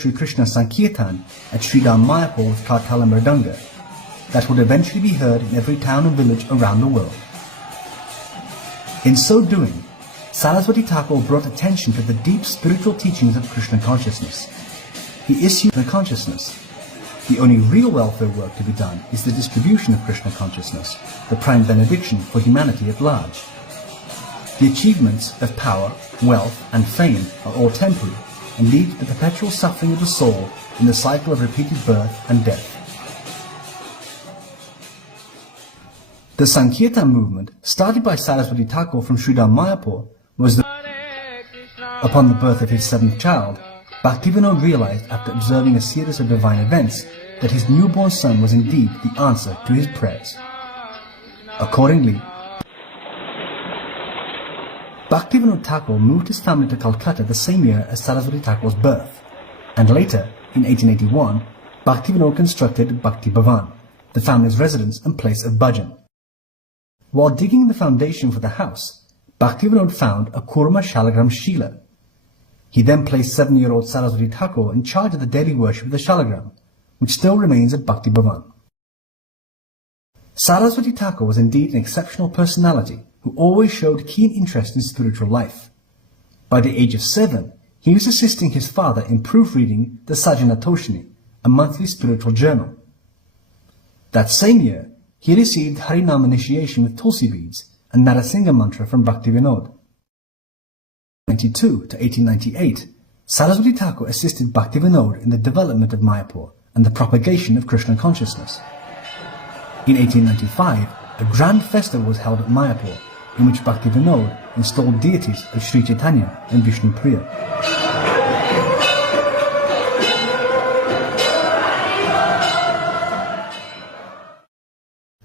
Sri Krishna Sankirtan at Sridham Mayapur with Kartal and Mridanga that would eventually be heard in every town and village around the world. In so doing, Saraswati Thakur brought attention to the deep spiritual teachings of Krishna consciousness. He issued the consciousness. The only real welfare work to be done is the distribution of Krishna consciousness, the prime benediction for humanity at large. The achievements of power, wealth and fame are all temporary and lead to the perpetual suffering of the soul in the cycle of repeated birth and death. The Sankirtan movement, started by Saraswati Thakur from Sridham Mayapur, was the... Upon the birth of his seventh child, Bhaktivinoda realized after observing a series of divine events that his newborn son was indeed the answer to his prayers. Accordingly, Bhaktivinoda Thakur moved his family to Calcutta the same year as Saraswati Thakur's birth, and later, in 1881, Bhaktivinoda constructed Bhakti Bhavan, the family's residence and place of bhajan. While digging the foundation for the house, Bhaktivinoda found a Kurma Shalagram Shila. He then placed 7-year-old Saraswati Thakur in charge of the daily worship of the Shalagram, which still remains at Bhakti Bhavan. Saraswati Thakur was indeed an exceptional personality who always showed keen interest in spiritual life. By the age of 7, he was assisting his father in proofreading the Sajanatoshini, a monthly spiritual journal. That same year, he received Harinam initiation with Tulsi beads and Narasingha mantra from Bhaktivinoda. 1892 to 1898, Saraswati Thakur assisted Bhaktivinoda in the development of Mayapur and the propagation of Krishna consciousness. In 1895, a grand festival was held at Mayapur, in which Bhaktivinoda installed deities of Sree Chaitanya and Vishnu Priya.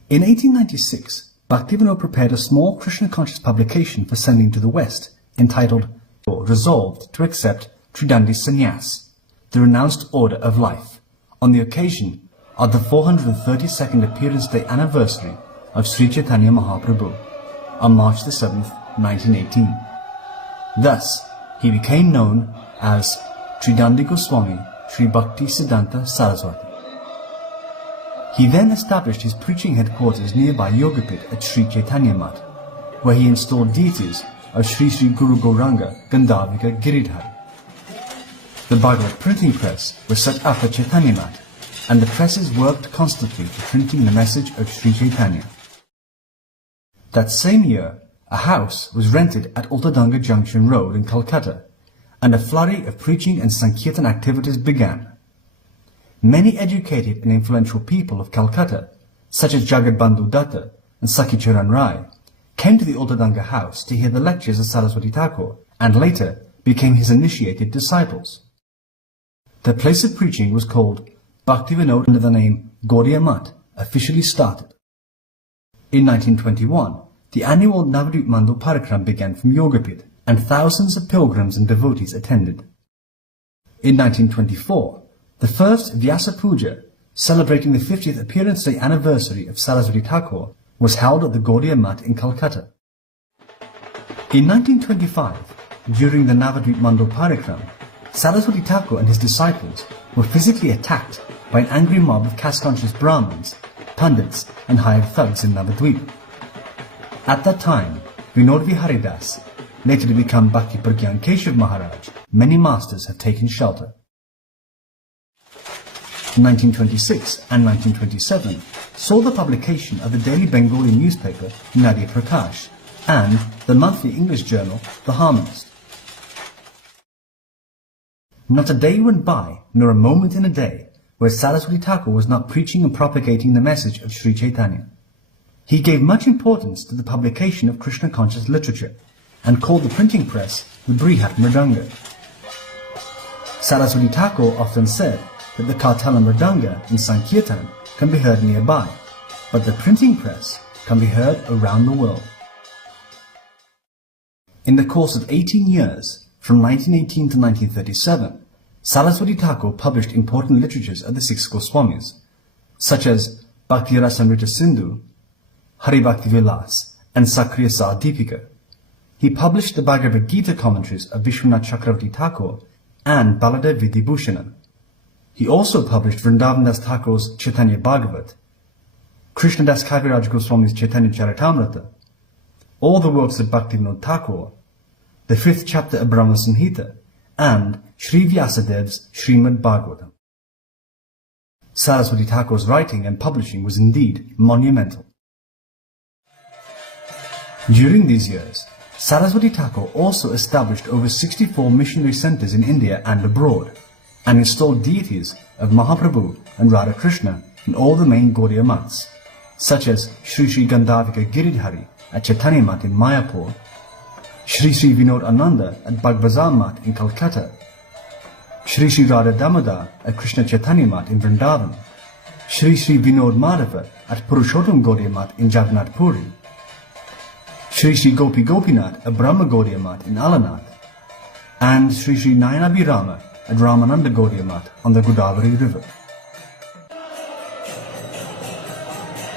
In 1896, Bhaktivinoda prepared a small Krishna-conscious publication for sending to the West, entitled Resolved to Accept Tridandi Sannyas, the Renounced Order of Life, on the occasion of the 432nd Appearance Day anniversary of Sree Chaitanya Mahaprabhu, on March the 7th, 1918. Thus, he became known as Tridandi Goswami Sri Bhakti Siddhanta Saraswati. He then established his preaching headquarters nearby Yogapit at Sree Chaitanya Mat, where he installed deities of Sri Sri Guru Gauranga Gandhavika Giridhar. The Bhagavad printing press was set up at Chaitanya Mat, and the presses worked constantly for printing the message of Sri Chaitanya. That same year, a house was rented at Ultadanga Junction Road in Calcutta, and a flurry of preaching and Sankirtan activities began. Many educated and influential people of Calcutta, such as Jagat Bandhu Datta and Sakhi Charan Rai, came to the Ultadanga house to hear the lectures of Saraswati Thakur, and later became his initiated disciples. The place of preaching was called Bhaktivinoda under the name Gaudiya Mat, officially started. In 1921, the annual Navadvip Mandal Parikram began from Yogapit, and thousands of pilgrims and devotees attended. In 1924, the first Vyasa Puja, celebrating the 50th Appearance Day anniversary of Saraswati Thakur, was held at the Gaudiya Mat in Calcutta. In 1925, during the Navadvip Mandal Parikram, Saraswati Thakur and his disciples were physically attacked by an angry mob of caste-conscious Brahmins, Pandits and hired thugs in Navadvip. At that time, Vinod Viharidas, later to become Bhakti Pragyan Keshav Maharaj, many masters have taken shelter. 1926 and 1927 saw the publication of the daily Bengali newspaper Nadia Prakash and the monthly English journal The Harmonist. Not a day went by, nor a moment in a day, where Saraswati Thakur was not preaching and propagating the message of Sree Chaitanya. He gave much importance to the publication of Krishna-conscious literature and called the printing press the Brihat Mridanga. Saraswati Thakur often said that the Kartala Mridanga in Sankirtan can be heard nearby, but the printing press can be heard around the world. In the course of 18 years, from 1918 to 1937, Saraswati Thakur published important literatures of the 6 Goswamis, such as Bhakti Rasamrita Sindhu, Hari Bhakti Vilas, and Sakriya Sa Deepika. He published the Bhagavad Gita commentaries of Vishwanath Chakravarti Thakur and Baladev Vidibhushana. He also published Vrindavan Thakur's Chaitanya Bhagavat, Krishnadas Kaviraj Goswami's Chaitanya Charitamrita, all the works of Bhaktivinoda Thakur, the 5th chapter of Brahma Samhita, and Sri Vyasadev's Srimad Bhagavatam. Saraswati Thakur's writing and publishing was indeed monumental. During these years, Saraswati Thakur also established over 64 missionary centers in India and abroad, and installed deities of Mahaprabhu and Radha Krishna in all the main Gaudiya maths, such as Sri Sri Gandhavika Giridhari at Chaitanya Math in Mayapur, Sri Sri Vinod Ananda at Bagbazar Math in Calcutta, Sri Sri Radha Damodar at Krishna Chaitanya Math in Vrindavan, Sri Sri Vinod Madhava at Purushottam Gaudiya Math in Jagannath Puri, Sri Sri Gopi Gopinath at Brahma Gaudiya Math in Alanath, and Sri Sri Nayanabhirama at Ramananda Gaudiya Math on the Godavari River.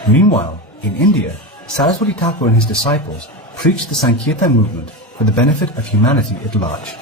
Meanwhile, in India, Saraswati Thakur and his disciples preached the Sankirtan movement for the benefit of humanity at large.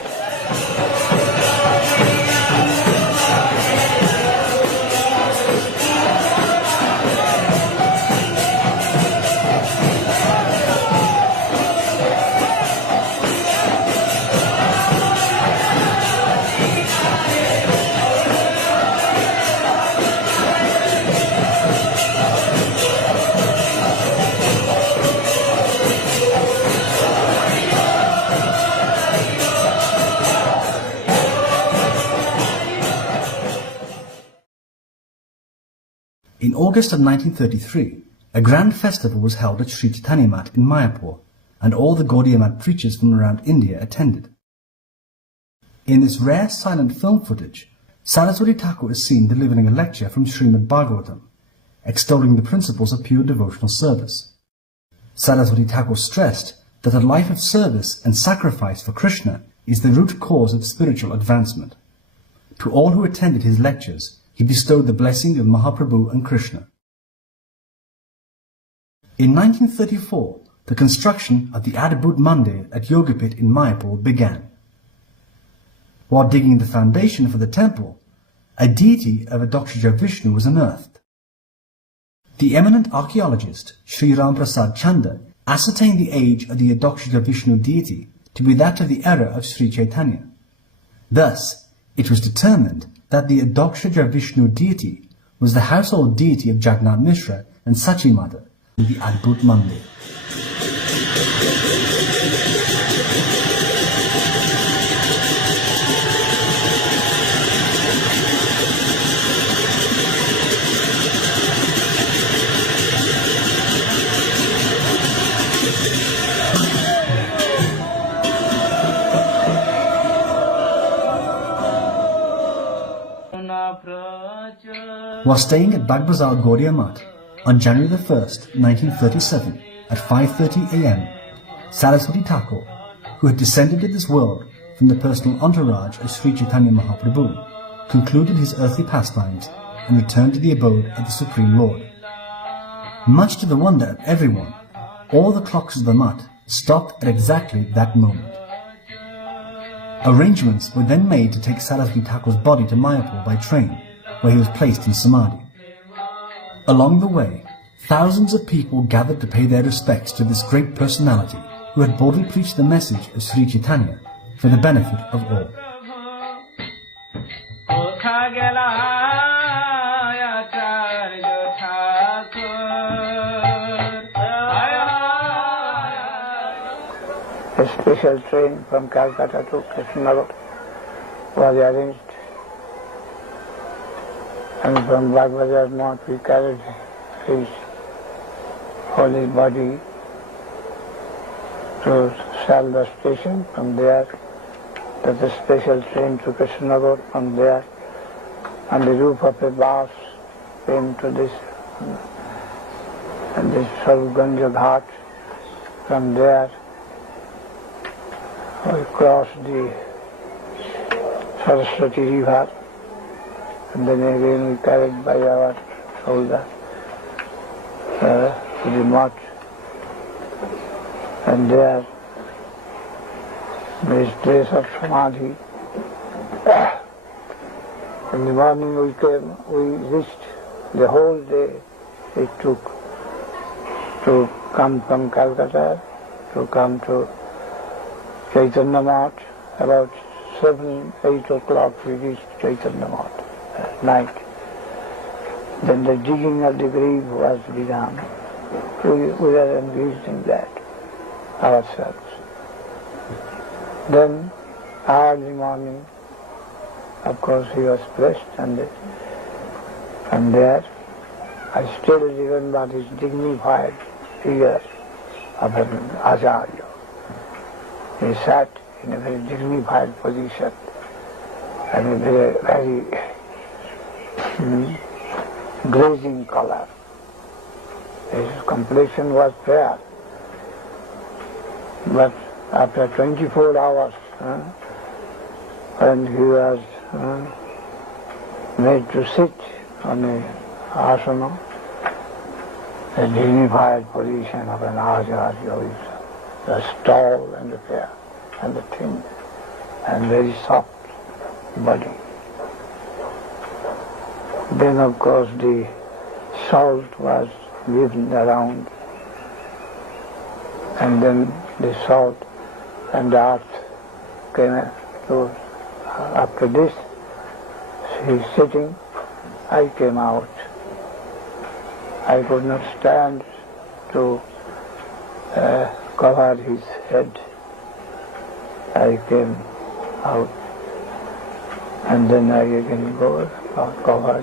In August of 1933, a grand festival was held at Sri Chaitanya Math in Mayapur, and all the Gaudiya Math preachers from around India attended. In this rare silent film footage, Saraswati Thakur is seen delivering a lecture from Srimad Bhagavatam, extolling the principles of pure devotional service. Saraswati Thakur stressed that a life of service and sacrifice for Krishna is the root cause of spiritual advancement. To all who attended his lectures, he bestowed the blessing of Mahaprabhu and Krishna. In 1934, the construction of the Adbhut Mandir at Yogapit in Mayapur began. While digging the foundation for the temple, a deity of Adokshija Vishnu was unearthed. The eminent archaeologist Sri Ram Prasad Chanda ascertained the age of the Adokshija Vishnu deity to be that of the era of Sri Chaitanya. Thus, it was determined that the Adokshija Vishnu deity was the household deity of Jagannath Mishra and Sachi Mata in the Adbhut Mandir. While staying at Bagbazar Gaudiya Math on January the 1st, 1937 at 5:30 a.m., Saraswati Thakur, who had descended to this world from the personal entourage of Sri Chaitanya Mahaprabhu, concluded his earthly pastimes and returned to the abode of the Supreme Lord. Much to the wonder of everyone, all the clocks of the Math stopped at exactly that moment. Arrangements were then made to take Saraswati Thakur's body to Mayapur by train, where he was placed in Samadhi. Along the way, thousands of people gathered to pay their respects to this great personality who had boldly preached the message of Sri Chaitanya for the benefit of all. A special train from Calcutta to Krishnanagar was arranged, and from Bagbazar Math we carried his holy body to Salda station. From there, there's a special train to Krishnanagar. From there, on the roof of a bus, came to this Sarvganja Ghat. From there, we crossed the Saraswati river, and then again we carried by our shoulder to the Math, and there, this place of Samadhi, In the morning we reached, the whole day it took to come from Calcutta, to come to Chaitanya Math. About 7, 8 o'clock we reached Chaitanya Math at night. Then the digging of the grave was begun. We were engaged in that ourselves. Then early morning, of course he was blessed, and there I still remember his dignified figure of an Acharya. He sat in a very dignified position and a very glazing color. His complexion was fair, but after 24 hours, when he was made to sit on a asana, a dignified position of an Acharya, was tall and fair and thin and very soft body. Then of course the salt was given around, and then the salt and the earth came. So after this, he is sitting, I came out. I could not stand to cover his head. I came out, and then I again covered.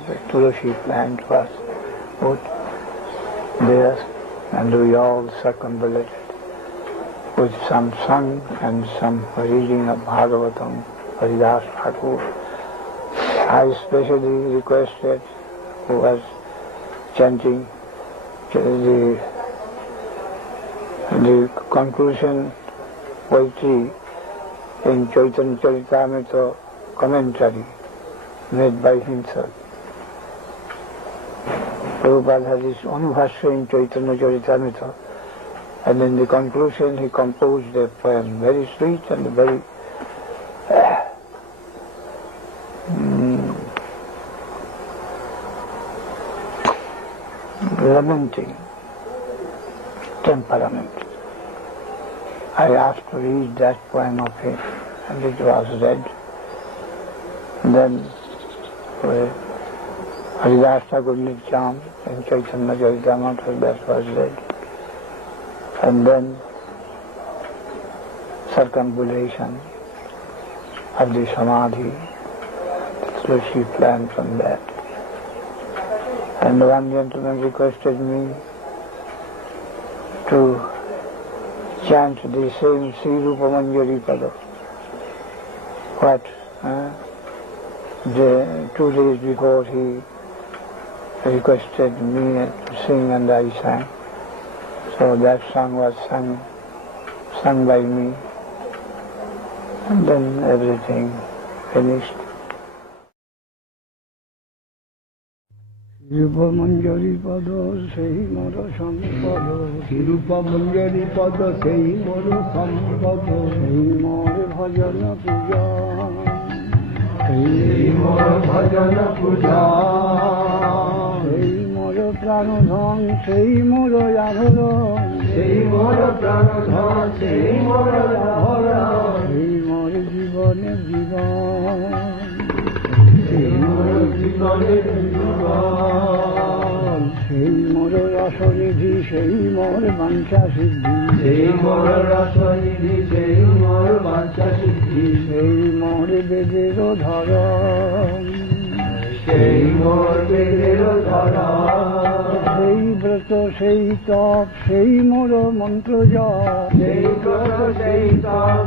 The tulsi plant was put there, and we all circumambulated with some song and some reading of Bhagavatam, Haridas Thakur. I specially requested, who was chanting the conclusion poetry in Chaitanya Charitamrita commentary made by himself. Pravupada had his own version in Chaitanya Charitamrita, and in the conclusion he composed a poem, very sweet and very lamenting temperament. I asked to read that poem of him, and it was read. Then Haridas Thakur Nityam in Chaitanya Charitamrita, that was read. And then circumambulation of the Samadhi, so she planned from that. And one gentleman requested me to chant the same Sree Chaitanya Pada. What? 2 days before he requested me to sing, and I sang. So that song was sung by me, and then everything finished. Manjari Pada Sei Mara Sampada, Kirupa Manjari Pada Sei Mara Sampada, Sei Mara Bhajana Puja, Sei Mara Bhajana Puja, Sei Mara Pranodhan, Sei Mara Yadharan, Sei Mara Pranodhan, Sei Mara Yadharan, Sei Mara Jivane Jivan, Sei Mara Jivane Jivan, Sei Mara Rasanidhi, Sei Mara Vancha Siddhi, Sei Mara Rasanidhi, Sei Mara Vancha Siddhi, Sei Mara Vedero Dharan, Sei Mara Vedero Dharan, Sei Brata, Sei Tap, Sei Mara Mantra Jap, Sei Brata, Sei Tap,